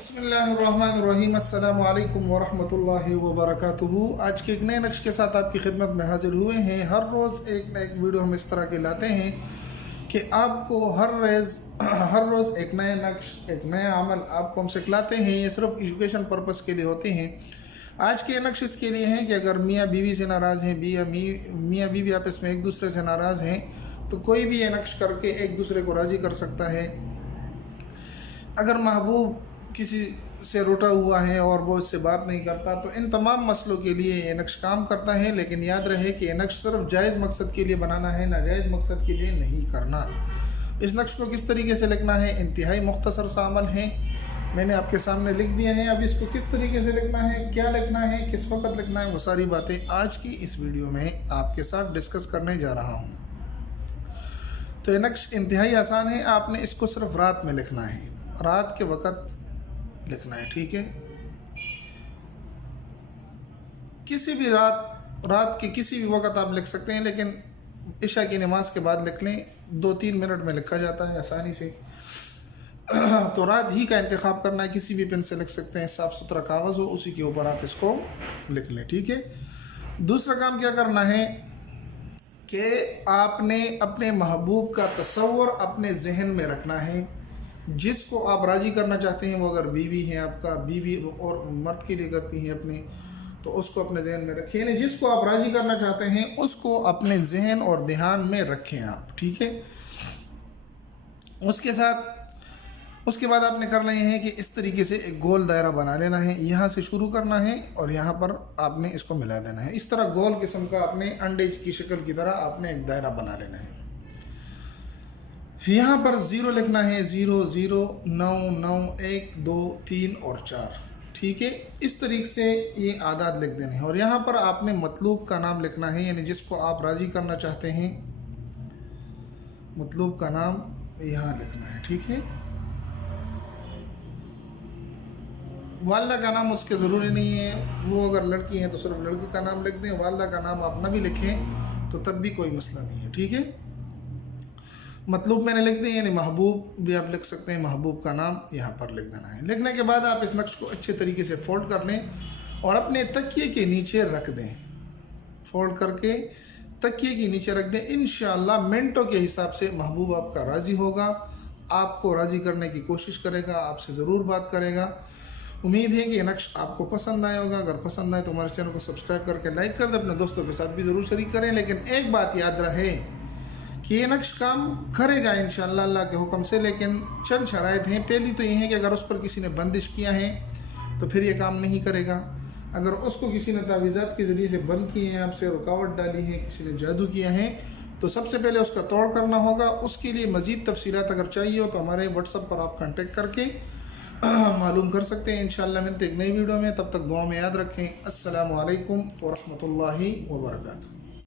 बिस्मिल्लाहिर्रहमानिर्रहीम अस्सलामु अलैकुम वरहमतुल्लाहि वबरकातुहू। आज के एक नए नक्श के साथ आपकी खिदमत में हाजिर हुए हैं। हर रोज़ एक न एक वीडियो हम इस तरह के लाते हैं कि आपको हर रोज़ एक नया नक्श, एक नया अमल आपको हम सिखलाते हैं। ये सिर्फ एजुकेशन पर्पस के लिए होते हैं। आज के नक्श इसके लिए हैं कि अगर मियाँ बीवी से नाराज़ हैं, मियाँ बीवी आपस में एक दूसरे से नाराज़ हैं, तो कोई भी ये नक्श करके एक दूसरे को राज़ी कर सकता है। अगर महबूब किसी से रुठा हुआ है और वो इससे बात नहीं करता, तो इन तमाम मसलों के लिए ये नक्श काम करता है। लेकिन याद रहे कि ये नक्श सिर्फ जायज़ मकसद के लिए बनाना है, नाजायज़ मकसद के लिए नहीं करना। इस नक्श को किस तरीके से लिखना है, इंतहाई मुख्तसर सा अमल है, मैंने आपके सामने लिख दिया है। अब इसको किस तरीके से लिखना है, क्या लिखना है, किस वक्त लिखना है, वो सारी बातें आज की इस वीडियो में आपके साथ डिस्कस करने जा रहा हूँ। तो ये नक्श इंतहाई आसान है। आपने इसको सिर्फ रात में लिखना है, रात के वक़्त लिखना है, ठीक है। किसी भी रात के किसी भी वक़्त आप लिख सकते हैं, लेकिन इशा की नमाज के बाद लिख लें। 2-3 मिनट में लिखा जाता है आसानी से। तो रात ही का इंतखाब करना है। किसी भी पेन से लिख सकते हैं, साफ़ सुथरा कागज़ हो, उसी के ऊपर आप इसको लिख लें, ठीक है। दूसरा काम क्या करना है कि आपने अपने महबूब का तस्वर अपने जहन में रखना है। जिसको आप राज़ी करना चाहते हैं, वो अगर बीवी है, आपका बीवी और मर्द के लिए करती हैं अपने, तो उसको अपने जहन में रखें। यानी जिसको आप राज़ी करना चाहते हैं उसको अपने जहन और ध्यान में रखें आप, ठीक है। उसके बाद आपने करना ये है कि इस तरीके से एक गोल दायरा बना लेना है। यहाँ से शुरू करना है और यहाँ पर आपने इसको मिला देना है। इस तरह गोल किस्म का आपने अंडे की शक्ल की तरह आपने एक दायरा बना लेना है। यहाँ पर 0 लिखना है, 0 0 9 9 1 2 3 और 4, ठीक है। इस तरीके से ये आदाद लिख देने हैं। और यहाँ पर आपने मतलूब का नाम लिखना है, यानी जिसको आप राज़ी करना चाहते हैं, मतलूब का नाम यहाँ लिखना है, ठीक है। वालदा का नाम उसके ज़रूरी नहीं है, वो अगर लड़की हैं तो सिर्फ लड़की का नाम लिख दें। वालदा का नाम आप ना भी लिखें तो तब भी कोई मसला नहीं है, ठीक है। मतलब मैंने लिख दिया, यानी महबूब भी आप लिख सकते हैं, महबूब का नाम यहाँ पर लिख देना है। लिखने के बाद आप इस नक्श को अच्छे तरीके से फोल्ड कर लें और अपने तकिए के नीचे रख दें। फोल्ड करके तकिए के नीचे रख दें। इंशाअल्लाह मिनटों के हिसाब से महबूब आपका राज़ी होगा, आपको राज़ी करने की कोशिश करेगा, आपसे ज़रूर बात करेगा। उम्मीद है कि ये नक्श आपको पसंद आया होगा। अगर पसंद आए तो हमारे चैनल को सब्सक्राइब करके लाइक कर दें, अपने दोस्तों के साथ भी ज़रूर शरीक करें। लेकिन एक बात याद रहे कि ये नक्श काम करेगा इंशाअल्लाह अल्लाह के हुक्म से, लेकिन चंद शराइत हैं। पहली तो ये है कि अगर उस पर किसी ने बंदिश किया है तो फिर ये काम नहीं करेगा। अगर उसको किसी ने तावीज़ात के ज़रिए से बंद किए हैं, आपसे रुकावट डाली है, किसी ने जादू किया है, तो सबसे पहले उसका तोड़ करना होगा। उसके लिए मज़ीद तफसीलात अगर चाहिए हो तो हमारे व्हाट्सएप पर आप कांटेक्ट करके मालूम कर सकते हैं। इंशाअल्लाह मिलते एक नई वीडियो में, तब तक दुआ में याद रखें। अस्सलामु अलैकुम व रहमतुल्लाहि व बरकातुहू।